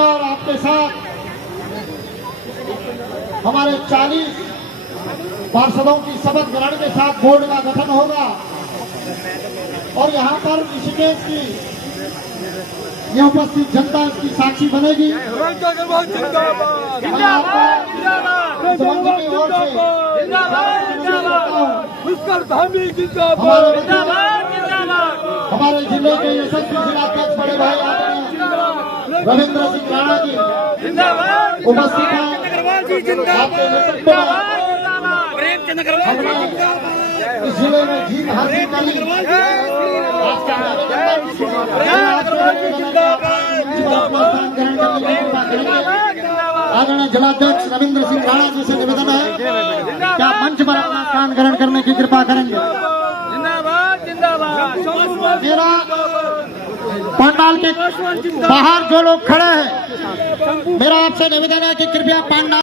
और आपके साथ हमारे 40 पार्षदों की शपथ ग्रहण के साथ बोर्ड का गठन होगा और यहाँ पर ऋषिकेश की ये उपस्थित जनता इसकी साक्षी बनेगी। हमारे जिले के यशस्वी जिलाध्यक्ष बड़े भाई रविंद्र सिंह राणा जी उपस्थित हैं। आपके नेतृत्व में इस जिले में जीत हासिल करी। आदरणीय जिलाध्यक्ष रविंद्र सिंह राणा जी से निवेदन है कि आप मंच पर अपना स्थान ग्रहण करने की कृपा करेंगे। मेरा पंडाल के बाहर जो लोग खड़े हैं, मेरा आपसे निवेदन है कि कृपया पंडाल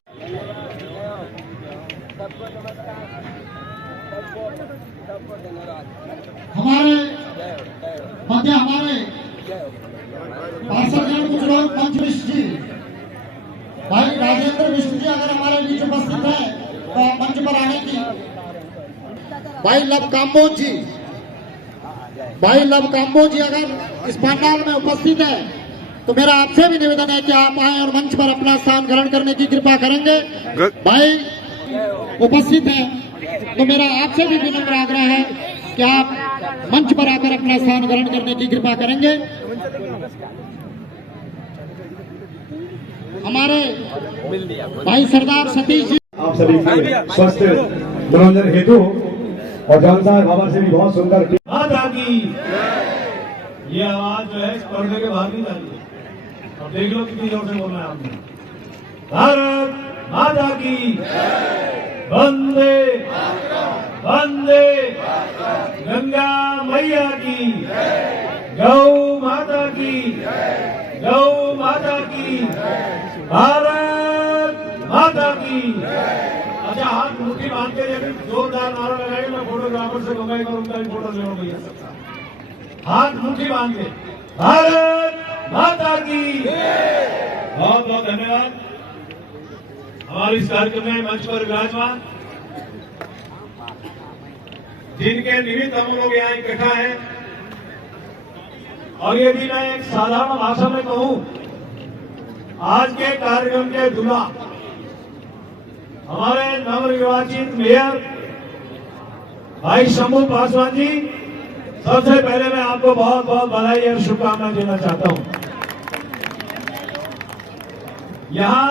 हमारे पार्षदगण कुछ लोग पंच मिश्र जी, भाई राजेंद्र मिश्र जी अगर हमारे बीच उपस्थित है तो आप मंच पर आने की। भाई लव काम्बोज जी अगर इस पंडाल में उपस्थित है तो मेरा आपसे भी निवेदन है कि आप आए और मंच पर अपना स्थान ग्रहण करने की कृपा करेंगे। भाई उपस्थित है तो मेरा आपसे भी विनम्र आग्रह है कि आप मंच पर आकर अपना स्थान ग्रहण करने की कृपा करेंगे। हमारे भाई सरदार सतीश जी आप सभी के स्वस्थ मनोरंजन हेतु और जॉन साहब बाबा से भी बहुत सुंदर माता की ये आवाज जो है पर्दे के बाहर नहीं जा रही है। अब देख लो कितनी जोर से बोलना है आपने। भारत माता की वंदे वंदे गंगा मैया की गौ माता की भारत माता की। अच्छा हाथ मुट्ठी बांध के लेकिन जोरदार नारा लगाइए। मैं फोटोग्राफर से कहूंगा एक बार उनका भी फोटो ले लो भैया। हाथ मुट्ठी बांध के भारत माता की। बहुत बहुत धन्यवाद। हमारे इस कार्यक्रम में मंच पर विराजमान जिनके निमित्त हम लोग यहाँ इकट्ठा हैं, और यदि मैं एक साधारण भाषा में कहूं, आज के कार्यक्रम के दूल्हा हमारे नवनिर्वाचित मेयर भाई शंभू पासवान जी, सबसे पहले मैं आपको बहुत बहुत बधाई और शुभकामनाएं देना चाहता हूं। यहां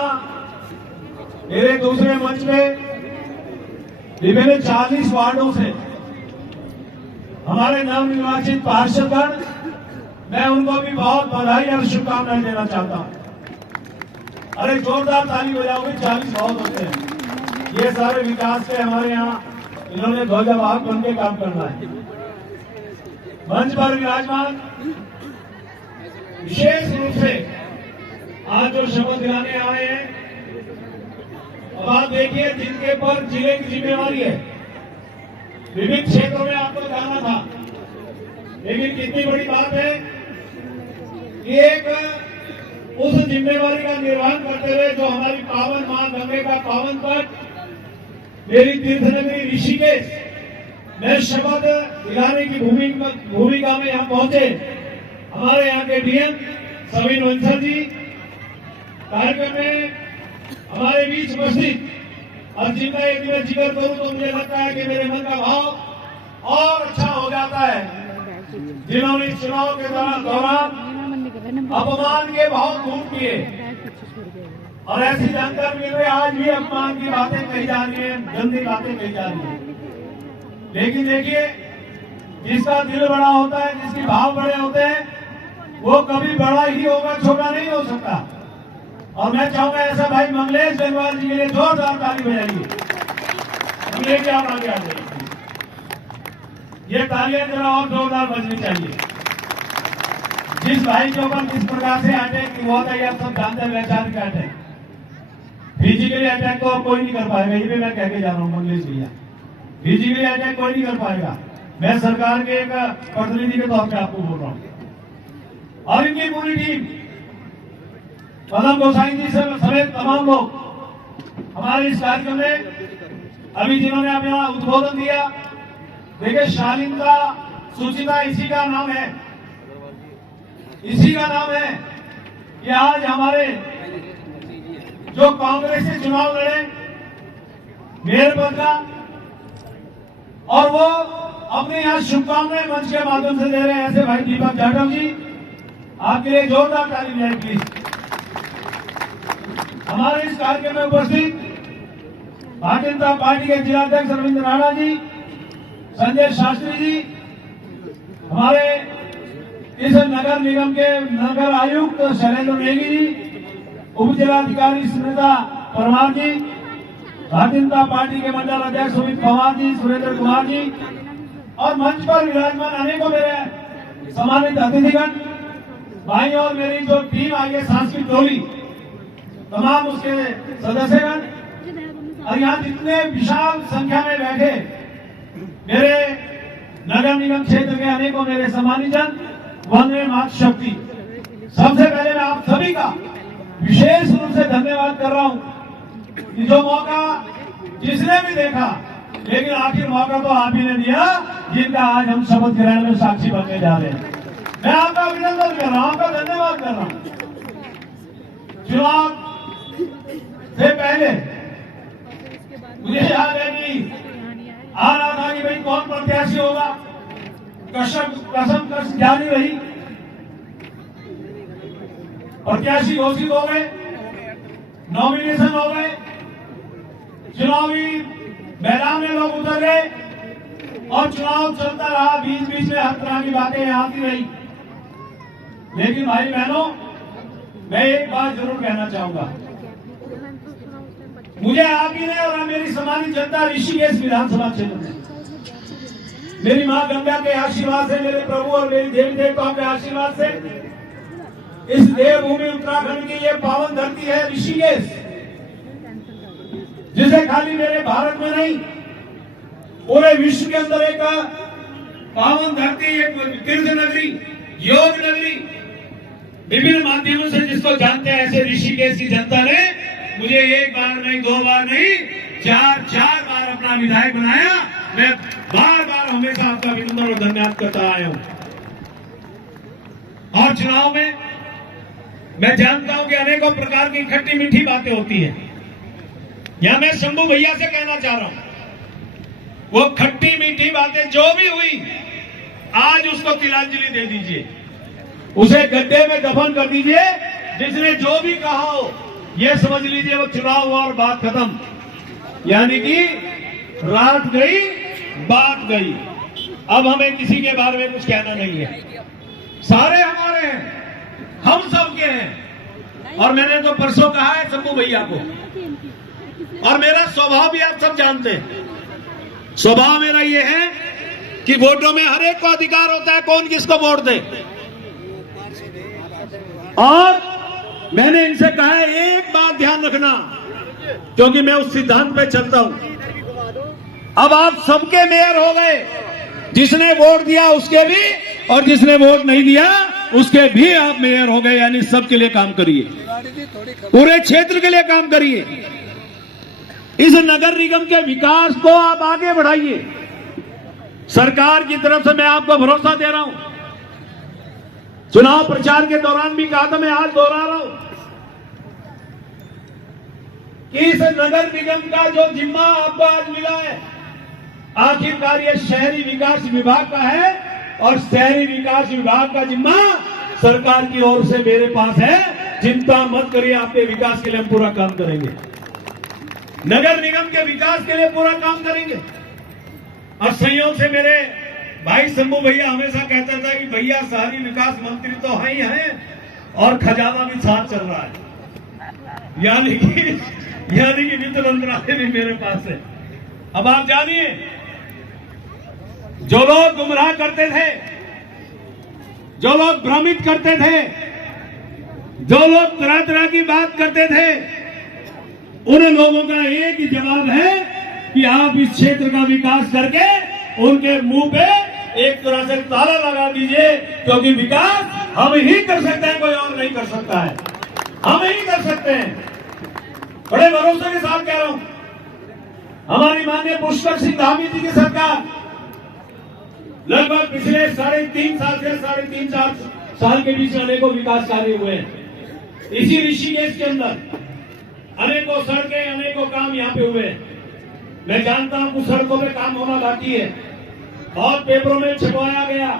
मेरे दूसरे मंच में विभिन्न 40 वार्डों से हमारे नवनिर्वाचित पार्षदगण, मैं उनको भी बहुत बधाई और शुभकामनाएं देना चाहता हूं। अरे जोरदार ताली बजाओगे, 40 बहुत होते हैं। ये सारे विकास के हमारे यहाँ इन्होंने ध्वजावाहक बन के काम करना है। मंच पर विराजमान विशेष रूप से आज जो शपथ दिलाने आए हैं, अब आप देखिए जिनके पर जिले की जिम्मेवारी है। विभिन्न क्षेत्रों में आपको जाना था, लेकिन कितनी बड़ी बात है कि एक उस जिम्मेवारी का निर्वहन करते हुए जो हमारी पावन मां गंगे का पावन तट मेरी तीर्थनगरी ऋषिकेश में शपथ दिलाने की भूमिका में यहाँ पहुंचे हमारे यहाँ के डीएम समीन बंसल जी। कार्यक्रम में हमारे बीच उपस्थित, और जिनका यदि मैं जिक्र करूं तो मुझे लगता है कि मेरे मन का भाव और अच्छा हो जाता है। जिन्होंने चुनाव के दौरान अपमान के बहुत खूब किए और ऐसी जानकारी मिल रही, आज भी अपमान की बातें कही जा रही है, गंदी बातें कही जा रही है। लेकिन देखिए, जिसका दिल बड़ा होता है, जिसके भाव बड़े होते हैं, वो कभी बड़ा ही होगा, छोटा नहीं हो सकता। और मैं चाहूंगा ऐसा भाई मंगलेश बेनवाल जी के लिए जोरदार ताली बजाइए। मंगलेश आप आगे आ जाइए, ये तालियां जरा और जोरदार बजनी चाहिए। जिस भाई के ऊपर किस प्रकार से अटैक हुआ था, ये आप सब जानते हैं। वैचारिक अटैक, फिजिकली अटैक तो कोई नहीं कर पाएगा। ये भी मैं कह के जा रहा हूँ मंगलेश भैया, फिजिकली अटैक कोई नहीं कर पाएगा, मैं सरकार के एक प्रतिनिधि के तौर पे आपको बोल रहा हूं। और इनकी पूरी टीम, पदम गोसाई जी से समेत तमाम लोग हमारे इस कार्यक्रम में अभी जिन्होंने अपना उद्बोधन दिया। देखिए, शालीनता, सुचिता इसी का नाम है, इसी का नाम है कि आज हमारे जो कांग्रेस से चुनाव लड़े मेयर पद का, और वो अपने यहाँ शुभकामनाएं मंच के माध्यम से दे रहे हैं ऐसे भाई दीपक जाटव जी, आपके लिए जोरदार ताली बजाएं प्लीज। हमारे इस कार्यक्रम में उपस्थित भारतीय जनता पार्टी के जिलाध्यक्ष अरविंद राणा जी, संजय शास्त्री जी, हमारे इस नगर निगम के नगर आयुक्त शैलेंद्र नेगी जी, उप जिलाधिकारी सुनीता परमार जी, भारतीय जनता पार्टी के मंडल अध्यक्ष सुमित पवार जी, सुरेंद्र कुमार जी, और मंच पर विराजमान अनेकों मेरे सम्मानित अतिथिगण भाई और मेरी जो टीम आई है सांस्कृतिक टोली, तमाम उसके सदस्यगण, और यहाँ जितने विशाल संख्या में बैठे मेरे नगर निगम क्षेत्र के अनेकों मेरे सम्मानित जन, वंदे मातृशक्ति। सबसे पहले मैं आप सभी का विशेष रूप से धन्यवाद कर रहा हूं कि जो मौका जिसने भी देखा, लेकिन आखिर मौका तो आप ही ने दिया, जिनका आज हम शपथ ग्रहण में साक्षी बनने जा रहे हैं। मैं आपका अभिनंदन कर रहा हूं, आपका धन्यवाद कर रहा हूं। चुनाव से पहले मुझे याद है कि आ रहा था कि भाई कौन प्रत्याशी होगा, कसम कस जारी रही, प्रत्याशी घोषित हो गए, नॉमिनेशन हो गए, चुनावी मैदान में लोग उतर गए और चुनाव चलता रहा। बीच बीच में हर तरह की बातें आती रही, लेकिन भाई बहनों, मैं एक बात जरूर कहना चाहूंगा, मुझे आप ही ने और मेरी सम्मानित जनता ऋषिकेश विधानसभा क्षेत्र में मेरी मां गंगा के आशीर्वाद से, मेरे प्रभु और मेरी देवी देवताओं के आशीर्वाद से, इस देवभूमि उत्तराखंड की ये पावन धरती है ऋषिकेश, जिसे खाली मेरे भारत में नहीं पूरे विश्व के अंदर एक पावन धरती, एक तीर्थ नगरी, योग नगरी, विभिन्न माध्यमों से जिसको जानते हैं, ऐसे ऋषिकेश की जनता ने मुझे एक बार नहीं, दो बार नहीं, चार बार अपना विधायक बनाया। मैं बार बार हमेशा आपका अभिनंदन और धन्यवाद करता आया हूं। और चुनाव में मैं जानता हूं कि अनेकों प्रकार की खट्टी मीठी बातें होती हैं। यहां मैं शंभू भैया से कहना चाह रहा हूं, वो खट्टी मीठी बातें जो भी हुई, आज उसको तिलांजलि दे दीजिए, उसे गड्ढे में दफन कर दीजिए। जिसने जो भी कहा हो, ये समझ लीजिए वो चुनाव हुआ और बात खत्म, यानी कि रात गई बात गई। अब हमें किसी के बारे में कुछ कहना नहीं है, सारे हमारे हैं, हम सबके हैं। और मैंने तो परसों कहा है शंभू भैया को, और मेरा स्वभाव भी आप सब जानते हैं। स्वभाव मेरा ये है कि वोटों में हर एक को अधिकार होता है कौन किसको वोट दे, और मैंने इनसे कहा है एक बात ध्यान रखना, क्योंकि मैं उस सिद्धांत पे चलता हूं। अब आप सबके मेयर हो गए, जिसने वोट दिया उसके भी, और जिसने वोट नहीं दिया उसके भी आप मेयर हो गए, यानी सबके लिए काम करिए, पूरे क्षेत्र के लिए काम करिए। इस नगर निगम के विकास को आप आगे बढ़ाइए। सरकार की तरफ से मैं आपको भरोसा दे रहा हूं, चुनाव प्रचार के दौरान भी कहा था, मैं आज दोहरा रहा हूं कि इस नगर निगम का जो जिम्मा आपको आज मिला है, आखिरकार ये शहरी विकास विभाग का है, और शहरी विकास विभाग का जिम्मा सरकार की ओर से मेरे पास है। चिंता मत करिए, आपके विकास के लिए हम पूरा काम करेंगे, नगर निगम के विकास के लिए पूरा काम करेंगे। और संयोग से मेरे भाई शंभू भैया हमेशा कहता था कि भैया शहरी विकास मंत्री तो है ही है, और खजाना भी साथ चल रहा है, यानी कि वित्त मंत्रालय भी मेरे पास है। अब आप जानिए, जो लोग गुमराह करते थे, जो लोग भ्रमित करते थे, जो लोग तरह तरह की बात करते थे, उन लोगों का एक ही जवाब है कि आप इस क्षेत्र का विकास करके उनके मुंह पे एक तरह से ताला लगा दीजिए, क्योंकि विकास हम ही कर सकते हैं, कोई और नहीं कर सकता है। हम ही कर सकते हैं। बड़े भरोसे के साथ कह रहा हूं, हमारी माननीय पुष्कर सिंह धामी जी की सरकार लगभग पिछले 3.5 साल से 3.5-4 साल के बीच अनेकों विकास कार्य हुए हैं। इसी ऋषिकेश के अंदर अनेकों सड़कें, अनेकों काम यहाँ पे हुए हैं। मैं जानता हूं कुछ सड़कों पे काम होना बाकी है, बहुत पेपरों में छपवाया गया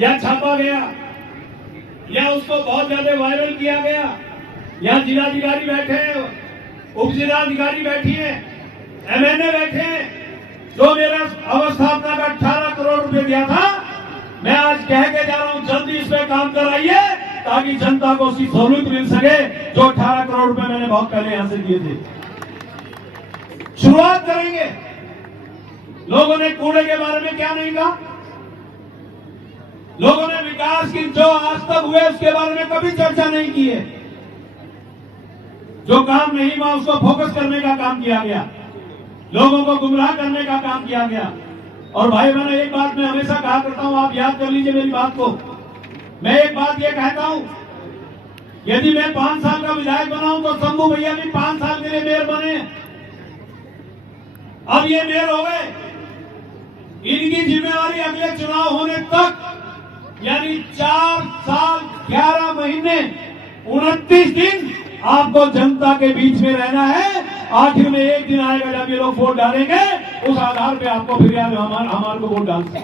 या छापा गया या उसको बहुत ज्यादा वायरल किया गया। यहाँ जिलाधिकारी बैठे हैं, उप जिलाधिकारी बैठी है, MNA बैठे हैं। जो मेरा अवस्थापना का 18 करोड़ रुपए दिया था, मैं आज कह के जा रहा हूं जल्दी इस पे काम कराइए, ताकि जनता को उसकी सहूलियत मिल सके। जो 18 करोड़ रुपए मैंने बहुत पहले यहां से दिए थे, शुरुआत करेंगे। लोगों ने कूड़े के बारे में क्या नहीं कहा, लोगों ने विकास की जो आज तक हुए उसके बारे में कभी चर्चा नहीं की है। जो काम नहीं हुआ उसको फोकस करने का काम किया गया, लोगों को गुमराह करने का काम किया गया। और भाई बहनों, एक बात मैं हमेशा कहा करता हूं, आप याद कर लीजिए मेरी बात को। मैं एक बात ये कहता हूं, यदि मैं 5 साल का विधायक बना हूं तो शंभू भैया भी 5 साल के लिए मेयर बने। अब ये मेयर हो गए, इनकी जिम्मेवारी अगले चुनाव होने तक, यानी 4 साल 11 महीने 29 दिन आपको जनता के बीच में रहना है। आखिर में एक दिन आएगा जब ये लोग वोट डालेंगे, उस आधार पे आपको फिर याद हमारे को वोट डाल सकते।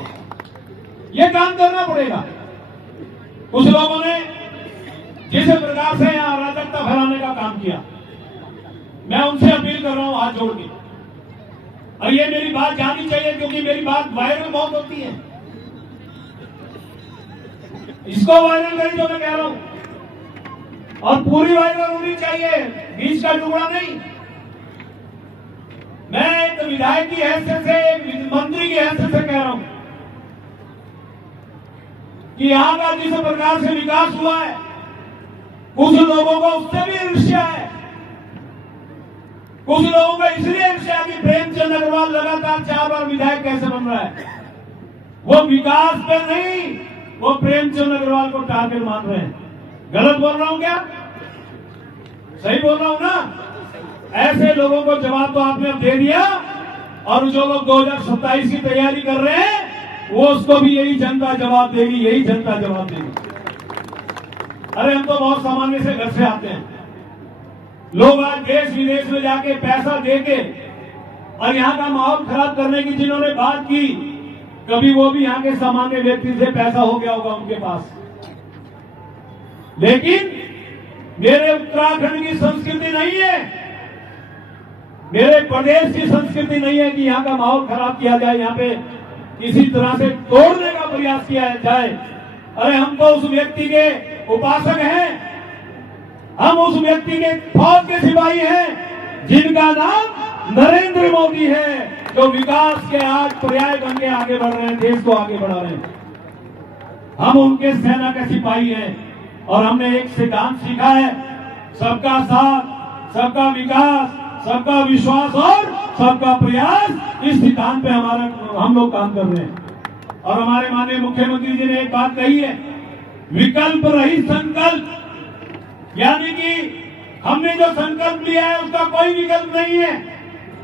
ये काम करना पड़ेगा। कुछ लोगों ने जिस प्रकार से यहाँ अराजकता फैलाने का काम किया, मैं उनसे अपील कर रहा हूं हाथ जोड़ के, और ये मेरी बात जानी चाहिए, क्योंकि मेरी बात वायरल बहुत होती है। इसको वायरल करी जो मैं कह रहा हूं, और पूरी वायरल होनी चाहिए, बीच का टुकड़ा नहीं। मैं एक विधायक की हैसियत से, एक मंत्री की हैसियत से कह रहा हूं कि यहां का जिस प्रकार से विकास हुआ है, कुछ लोगों को उससे भी ईर्ष्या है। कुछ लोगों को इसलिए ईर्ष्या कि प्रेमचंद अग्रवाल लगातार 4 बार विधायक कैसे बन रहा है। वो विकास पे नहीं, वो प्रेमचंद अग्रवाल को टारगेट मान रहे हैं। गलत बोल रहा हूं क्या? सही बोल रहा हूं ना? ऐसे लोगों को जवाब तो आपने अब दे दिया, और जो लोग 2027 की तैयारी कर रहे हैं, वो उसको भी यही जनता जवाब देगी, यही जनता जवाब देगी। अरे हम तो बहुत सामान्य से घर से आते हैं। लोग आज देश विदेश में जाके पैसा देके और यहाँ का माहौल खराब करने की जिन्होंने बात की, कभी वो भी यहाँ के सामान्य व्यक्ति से पैसा हो गया होगा उनके पास। लेकिन मेरे उत्तराखंड की संस्कृति नहीं है, मेरे प्रदेश की संस्कृति नहीं है कि यहाँ का माहौल खराब किया जाए, यहाँ पे किसी तरह से तोड़ने का प्रयास किया जाए। अरे हम तो उस व्यक्ति के उपासक हैं, हम उस व्यक्ति के फौज के सिपाही हैं जिनका नाम नरेंद्र मोदी है, जो विकास के आज पर्याय बन के आगे बढ़ रहे हैं, देश को आगे बढ़ा रहे हैं। हम उनके सेना के सिपाही हैं, और हमने एक सिद्धांत सीखा है, सबका साथ, सबका विकास, सबका विश्वास और सबका प्रयास। इस सिद्धांत पे हम लोग काम कर रहे हैं। और हमारे माननीय मुख्यमंत्री जी ने एक बात कही है, विकल्प रहित संकल्प, यानी कि हमने जो संकल्प लिया है उसका कोई विकल्प नहीं है।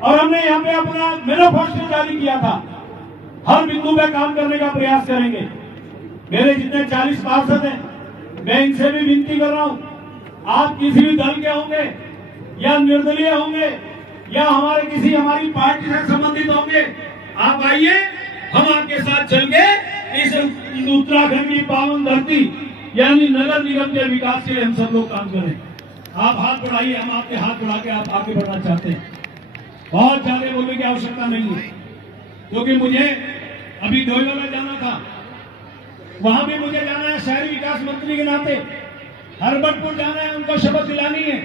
और हमने यहाँ पे अपना मैनिफेस्टो जारी किया था, हर बिंदु पे काम करने का प्रयास करेंगे। मेरे जितने 40 पार्षद हैं, मैं इनसे भी विनती कर रहा हूं, आप किसी भी दल के होंगे या निर्दलीय होंगे या हमारी पार्टी से संबंधित होंगे, आप आइए, हम आपके साथ चल के इस उत्तराखंड की पावन धरती यानी नगर निगम के विकास के लिए हम सब लोग काम करें। आप हाथ बढ़ाइए, हम आपके हाथ बढ़ा के आप आगे बढ़ना चाहते हैं। बहुत ज्यादा बोलने की आवश्यकता नहीं है, क्योंकि मुझे अभी दोईवा में जाना था, वहां भी मुझे जाना है शहरी विकास मंत्री के नाते, हरबटपुर जाना है, उनको शपथ दिलानी है,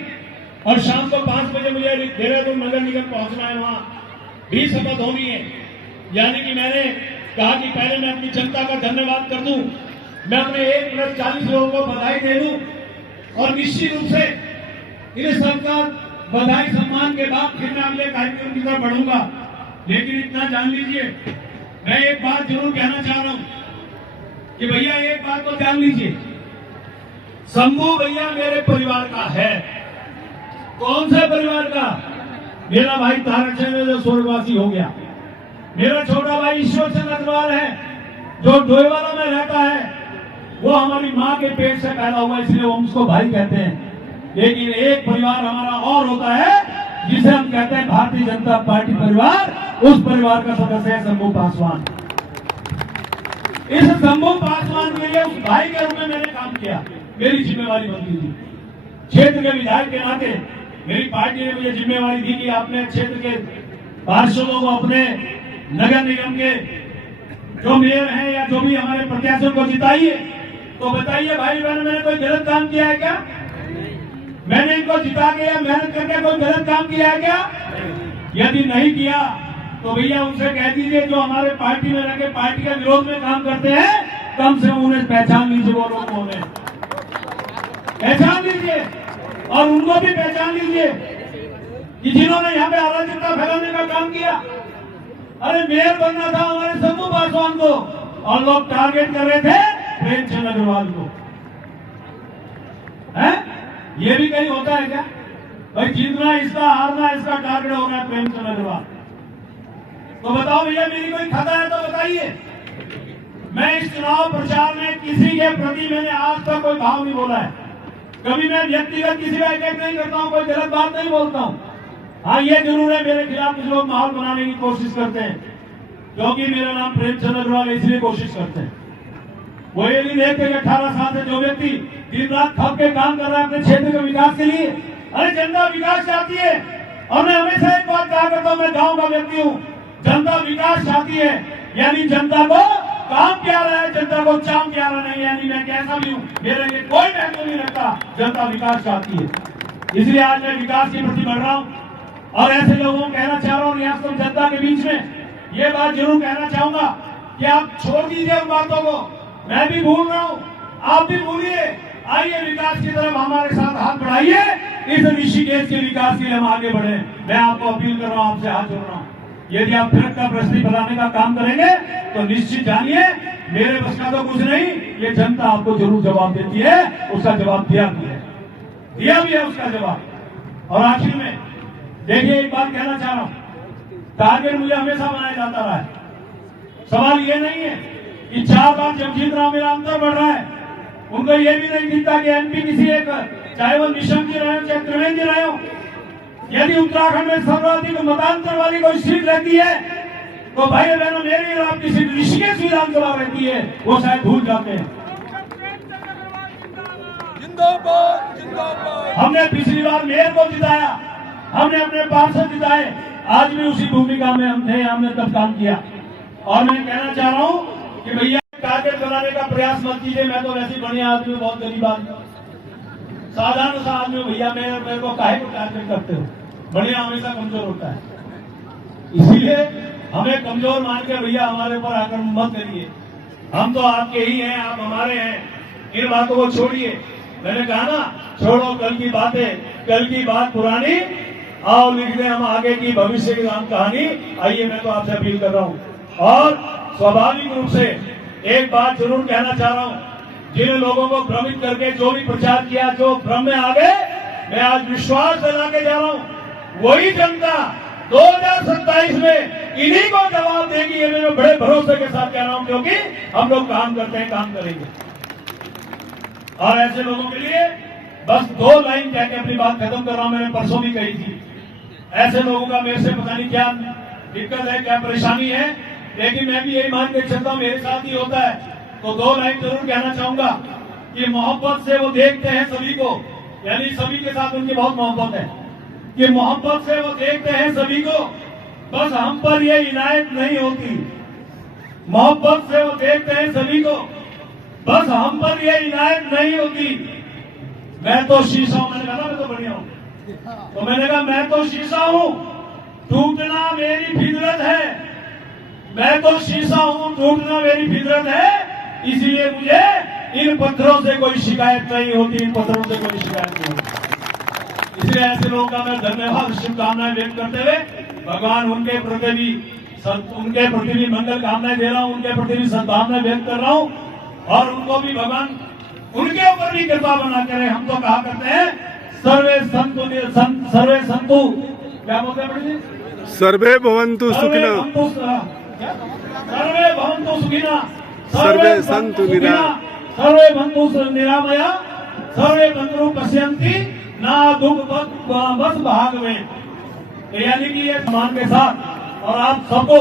और शाम को 5 बजे मुझे देहरादून नगर निगम पहुंचना है, वहां भी शपथ होनी है। यानी कि मैंने कहा कि पहले मैं अपनी जनता का धन्यवाद कर दूं, मैं अपने 1+40 लोगों को बधाई दे दूं, और निश्चित रूप से इन सबका बधाई सम्मान के बाद फिर मैं अगले कार्यक्रम की तरफ बढ़ूंगा। लेकिन इतना जान लीजिए, मैं एक बात जरूर कहना चाह रहा हूं कि भैया एक बात को ध्यान लीजिए, शंभू भैया मेरे परिवार का है। कौन से परिवार का? मेरा भाई तारक चंद्र जो स्वर्गवासी हो गया, मेरा छोटा भाई ईश्वर चंद्र अग्रवाल है जो डोईवाला में रहता है, वो हमारी माँ के पेट से पैदा हुआ, इसलिए हम उसको भाई कहते हैं। लेकिन एक परिवार हमारा और होता है जिसे हम कहते हैं भारतीय जनता पार्टी परिवार, उस परिवार का सदस्य है शंभू पासवान। इस शंभू पासवान के लिए उस भाई के रूप में मैंने काम किया, मेरी जिम्मेवारी बनती थी। क्षेत्र के विधायक के नाते मेरी पार्टी ने मुझे जिम्मेवारी दी कि आपने क्षेत्र के पार्षदों को, अपने नगर निगम के जो मेयर हैं या जो भी हमारे प्रत्याशियों को जिताइए। तो बताइए भाई बहन, मैंने कोई गलत काम किया है क्या? मैंने इनको जिता के या मेहनत करके कोई गलत काम किया है क्या? यदि नहीं किया तो भैया उनसे कह दीजिए जो हमारे पार्टी में रह के पार्टी के विरोध में काम करते हैं, कम से कम उन्हें पहचान लीजिए, वो लोग उन्हें पहचान लीजिए और उनको भी पहचान लीजिए कि जिन्होंने यहाँ पे अराजकता फैलाने का काम किया। अरे मेयर बनना था हमारे शंभू पासवान को और लोग टारगेट कर रहे थे प्रेमचंद अग्रवाल को। है ये भी कहीं होता है क्या भाई? जीतना इसका, हारना इसका टारगेट हो रहा है प्रेमचंद अग्रवाल। तो बताओ भैया, मेरी कोई खता है तो बताइए। मैं इस चुनाव प्रचार में किसी के प्रति मैंने आज तक कोई भाव नहीं बोला है। कभी मैं व्यक्तिगत किसी का अटैक नहीं करता हूं, कोई गलत बात नहीं बोलता हूं। हाँ, ये जरूर है मेरे खिलाफ कुछ लोग माहौल बनाने की कोशिश करते हैं, क्योंकि मेरा नाम प्रेमचंद अग्रवाल इसलिए कोशिश करते हैं। वो ये नहीं देखते कि 18 साल से जो व्यक्ति दिन रात थक के काम कर रहा है अपने क्षेत्र के विकास के लिए। अरे जनता विकास चाहती है और मैं हमेशा एक बात कहा करता हूं, मैं गांव का व्यक्ति हूं। जनता विकास चाहती है, यानी जनता को काम प्यारा है, जनता को चाम प्यारा नहीं, यानी मैं कैसा भी हूं, मेरे लिए कोई महत्व नहीं रखता। जनता विकास चाहती है, इसलिए आज मैं विकास के प्रति बढ़ रहा हूं। और ऐसे लोगों को कहना चाह रहा हूं, यहाँ सब जनता के बीच में ये बात जरूर कहना चाहूंगा कि आप छोड़ दीजिए उन बातों को। मैं भी भूल रहा हूं, आप भी भूलिए। आइए विकास की तरफ हमारे साथ हाथ बढ़ाइए, इस ऋषिकेश के विकास के लिए हम आगे बढ़े। मैं आपको अपील कर रहा हूं, आपसे हाथ जोड़ रहा हूं। यदि आप फिरक का प्रश्न फैलाने का काम करेंगे तो निश्चित जानिए मेरे बस का तो कुछ नहीं, ये जनता आपको जरूर जवाब देती है। उसका जवाब दिया भी है उसका जवाब। और आखिर में देखिए, एक बात कहना चाह रहा हूं, टारगेट मुझे हमेशा बनाया जाता रहा है। सवाल ये नहीं है कि 4 बार जब जीत रहा हूं मेरा अंतर बढ़ रहा है। उनको ये भी नहीं दिखता कि एमपी किसी एक, चाहे वो निशंक जी रहे हो चाहे त्रिवेंद्र जी रहे हो, यदि उत्तराखंड में सर्वाधिक मतांतर वाली कोई सीट रहती है तो भाई बहनों, मेरी और आपकी सीट ऋषिकेश विधानसभा रहती है, वो शायद भूल जाते हैं। हमने पिछली बार मेयर को जिताया, हमने अपने पार्षद जिताए, आज भी उसी भूमिका में हम थे, हमने तब काम किया। और मैं कहना चाह रहा हूं कि भैया टारगेट बनाने का प्रयास मत कीजिए। मैं तो वैसे बढ़िया आदमी, बहुत गरीब आदमी, साधारण सा आदमी। भैया मेरे को काहे को टारगेट करते हो? बढ़िया हमेशा कमजोर होता है, इसीलिए हमें कमजोर मान के भैया हमारे ऊपर आक्रमण मत करिए। हम तो आपके ही हैं, आप हमारे हैं, इन बातों को छोड़िए। मैंने कहा ना, छोड़ो कल की बातें, कल की बात पुरानी, आओ लिख दें हम आगे की भविष्य की राम कहानी। आइए, मैं तो आपसे अपील कर रहा हूं। और स्वाभाविक रूप से एक बात जरूर कहना चाह रहा हूं, जिन लोगों को भ्रमित करके जो भी प्रचार किया, जो भ्रम में आ गए, मैं आज विश्वास दिला के जा रहा हूं, वही जनता 2027 में इन्हीं को जवाब देगी। ये मैं बड़े भरोसे के साथ कह रहा हूं, क्योंकि हम लोग काम करते हैं, काम करेंगे। और ऐसे लोगों के लिए बस 2 लाइन कह के अपनी बात खत्म कर रहा हूं। मैंने परसों भी कही थी, ऐसे लोगों का मेरे से पता नहीं क्या दिक्कत है, क्या परेशानी है, लेकिन मैं भी यही मान के चलता हूं, मेरे साथ ही होता है। तो 2 लाइन जरूर कहना चाहूंगा कि मोहब्बत से वो देखते हैं सभी को, यानी सभी के साथ उनकी बहुत मोहब्बत है, कि मोहब्बत से वो देखते हैं सभी को, बस हम पर ये इनायत नहीं होती। मोहब्बत से वो देखते हैं सभी को, बस हम पर ये इनायत नहीं होती। मैं तो शीशा हूं, मैंने कहा ना मैं तो बढ़िया हूं, तो मैंने कहा मैं तो शीशा हूं, टूटना मेरी फितरत है। मैं तो शीशा हूं, टूटना मेरी फितरत है, इसलिए मुझे इन पत्थरों से कोई शिकायत नहीं होती, इन पत्थरों से कोई शिकायत नहीं होती। इसलिए ऐसे लोगों का मैं धन्यवाद, शुभकामनाएं व्यक्त करते हुए भगवान उनके प्रति भी उनके प्रति भी मंगल कामनाएं दे रहा हूं, उनके प्रति भी सद्भावना व्यक्त कर रहा हूं और उनको भी भगवान उनके ऊपर भी कृपा बना करे। हम तो कहा करते हैं सर्वे संतु क्या बोलते हैं पंडित जी? सर्वे भवन्तु सुखिनः, सर्वे भवन्तु सुखिनः, सर्वे सन्तु सर्वे भवन्तु निरामया, सर्वे भद्रो पश्यन्ति ना दुख बस भागवे। यानी कि ये सम्मान के साथ और आप सबको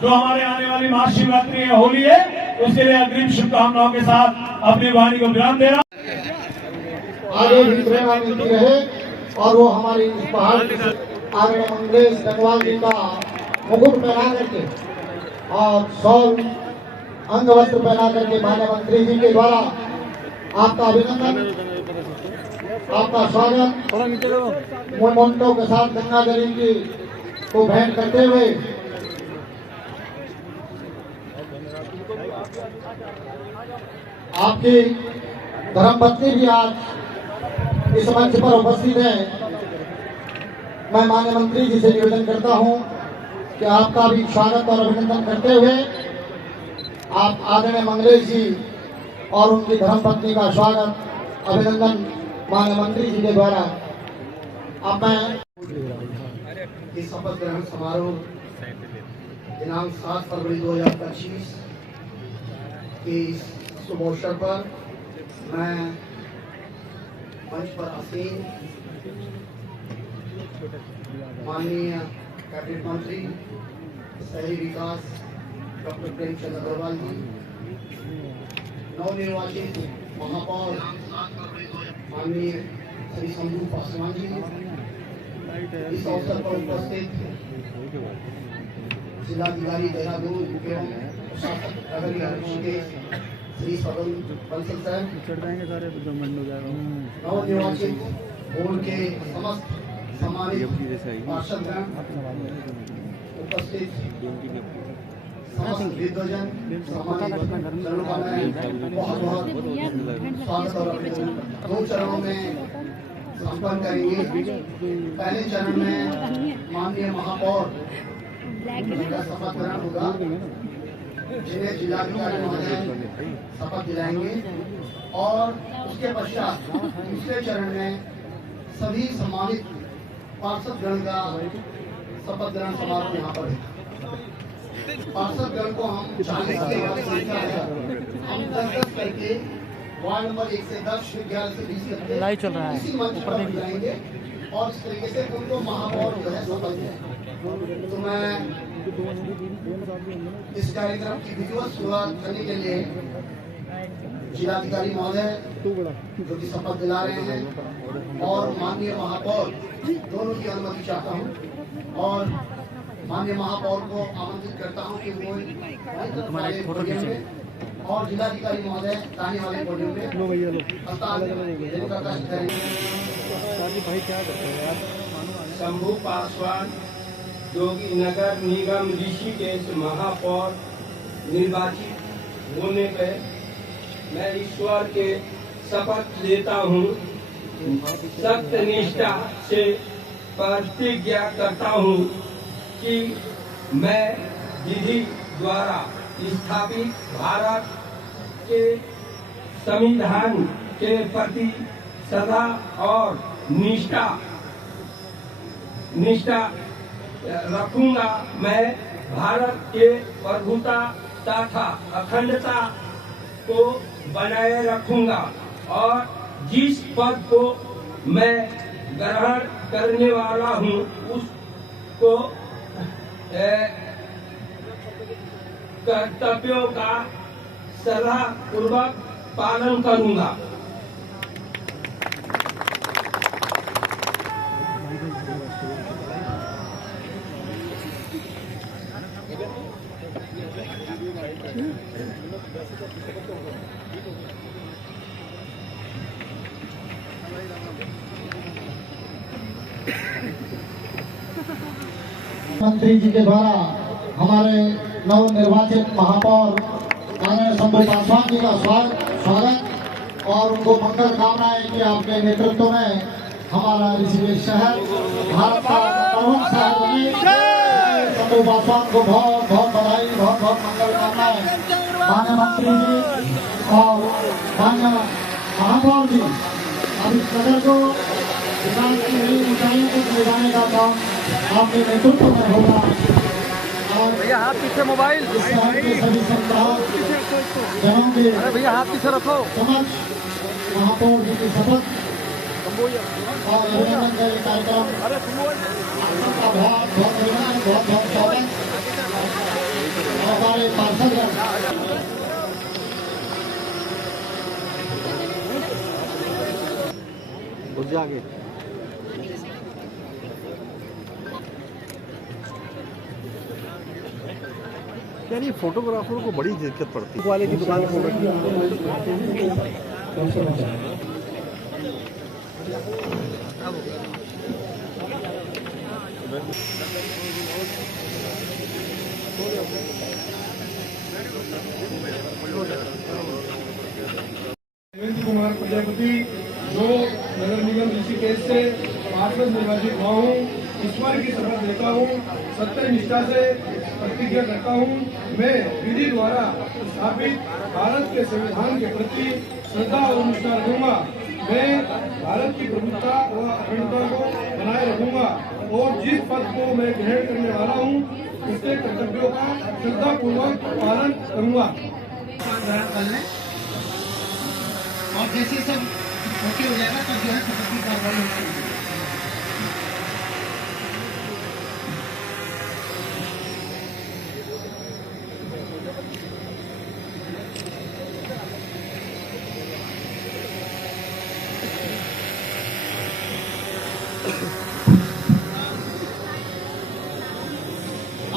जो हमारे आने वाली महाशिवरात्रि है, होली है, उसके लिए अग्रिम शुभकामनाओं के साथ अपनी वाणी को विराम दे रहा हूं। आगे भी प्रेरणा मिलती रहे और वो हमारी इस पहाड़ आगे मंगलेश गंगवाल जी का मुकुट पहना करके और शॉल अंग वस्त्र पहना करके माननीय मंत्री जी के द्वारा आपका अभिनंदन, आपका स्वागत मोमेंटो के साथ गंगा जल की को भेंट करते हुए आपकी धर्मपत्नी भी आज इस मंच पर उपस्थित है। मैं माननीय मंत्री जी से निवेदन करता हूं कि आपका भी स्वागत और अभिनंदन करते हुए आप आदरणीय मंगलेश जी और उनकी धर्मपत्नी का स्वागत अभिनंदन माननीय मंत्री जी के द्वारा। अब मैं इस शपथ ग्रहण समारोह दिनांक 7 फरवरी 2025 के इस शुभ अवसर पर मैं मंच पर आसीन माननीय कैबिनेट मंत्री शहरी विकास डॉक्टर प्रेमचंद अग्रवाल जी, नवनिर्वाचित महापौर माननीय श्री शंभू पासवान जी, इस अवसर पर उपस्थित जिलाधिकारी देहरादून एवं प्रशासक नगरीय ऋषिकेश श्री सदन बंसल साहब, नवनिर्वाचित बोर्ड के समस्त सम्मानित पार्षदगण, उपस्थित समस्त विद्वजन, सम्मानित चरणों का मैं बहुत बहुत स्वागत और अभिनंदन। 2 चरणों में संपन्न करेंगे। पहले चरण में माननीय महापौर का शपथ ग्रहण होगा, जिन्हें जिलाधिकारी महोदय शपथ दिलाएंगे और उसके पश्चात दूसरे चरण में सभी सम्मानित पार्षदगण का शपथ ग्रहण समारोह यहाँ पर है। पार्षदगण को हम 40 के बाद संख्या है, हम 10-10 करके वार्ड नंबर 1 से 10, 11 से 20 करके इसी मंच पर बुलाएंगे और इस तरीके से उनको महापौर जो है शपथ दें। तो मैं इस कार्यक्रम की विधिवत शुरुआत करने के लिए जिलाधिकारी महोदय जो कि शपथ दिला रहे हैं और माननीय महापौर दोनों की अनुमति चाहता हूं और माननीय महापौर को आमंत्रित करता हूं कि वो पोडियम में और जिलाधिकारी महोदय ताने वाले पोडियम में हस्ताक्षर देने का कष्ट करेंगे। शंभू पासवान जो कि नगर निगम ऋषिकेश महापौर निर्वाचित होने पर मैं ईश्वर के शपथ लेता हूँ, सत्य निष्ठा से प्रतिज्ञा करता हूँ कि मैं विधि द्वारा स्थापित भारत के संविधान के प्रति सदा और निष्ठा रखूंगा। मैं भारत के प्रभुता तथा अखंडता को बनाए रखूंगा और जिस पद को मैं ग्रहण करने वाला हूं उसको कर्तव्यों का सदा पूर्वक पालन करूंगा। मंत्री जी के द्वारा हमारे नवनिर्वाचित महापौर माननीय शंभू पासवान जी का स्वागत और उनको मंगल कामनाएं कि आपके नेतृत्व में हमारा ऋषिकेश शहर भारत का प्रमुख शहर बने। शंभू पासवान को बहुत बहुत बधाई, बहुत बहुत मंगल कामनाएं। माननीय मंत्री जी और माननीय महापौर जी, अब इस नगर को विकास की नई ऊंचाइयों को ले जाने का काम आपके नेतृत्व में होगा। और भैया हाथ पीछे मोबाइल, इस शहर के सभी संस्थाओं जनों के अरे भैया हाथ पीछे रखो। समक्ष महापौर जी की शपथ और अभिनंदन का ये कार्यक्रम का बहुत बहुत अभिनंदन, बहुत बहुत स्वागत। और हमारे पार्षदगण आगे यानी फोटोग्राफर को बड़ी दिक्कत पड़ती है। वाले की दुकान खोल रखी है। देवेंद्र कुमार प्रजापति जो नगर निगम ऋषिकेश से पार्षद निर्वाचित हुआ हूँ, ईश्वर की शपथ लेता हूँ, सत्य निष्ठा से प्रतिज्ञा करता हूँ। मैं विधि द्वारा स्थापित भारत के संविधान के प्रति श्रद्धा और निष्ठा रखूंगा। मैं भारत की प्रभुत्ता व अखंडता को बनाए रखूंगा और जिस पद को मैं ग्रहण करने वाला हूँ उसके कर्तव्यों का श्रद्धापूर्वक पालन करूंगा। और जैसे सब ओके हो जाएगा तब जो है शपथ की कार्रवाई होगी।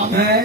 मैं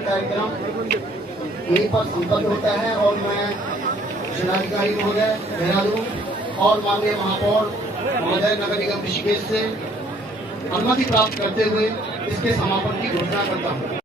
कार्यक्रम यहीं पर संपन्न होता है और मैं जिलाधिकारी महोदय देहरादून और माननीय महापौर महोदय नगर निगम ऋषिकेश से अनुमति प्राप्त करते हुए इसके समापन की घोषणा करता हूँ।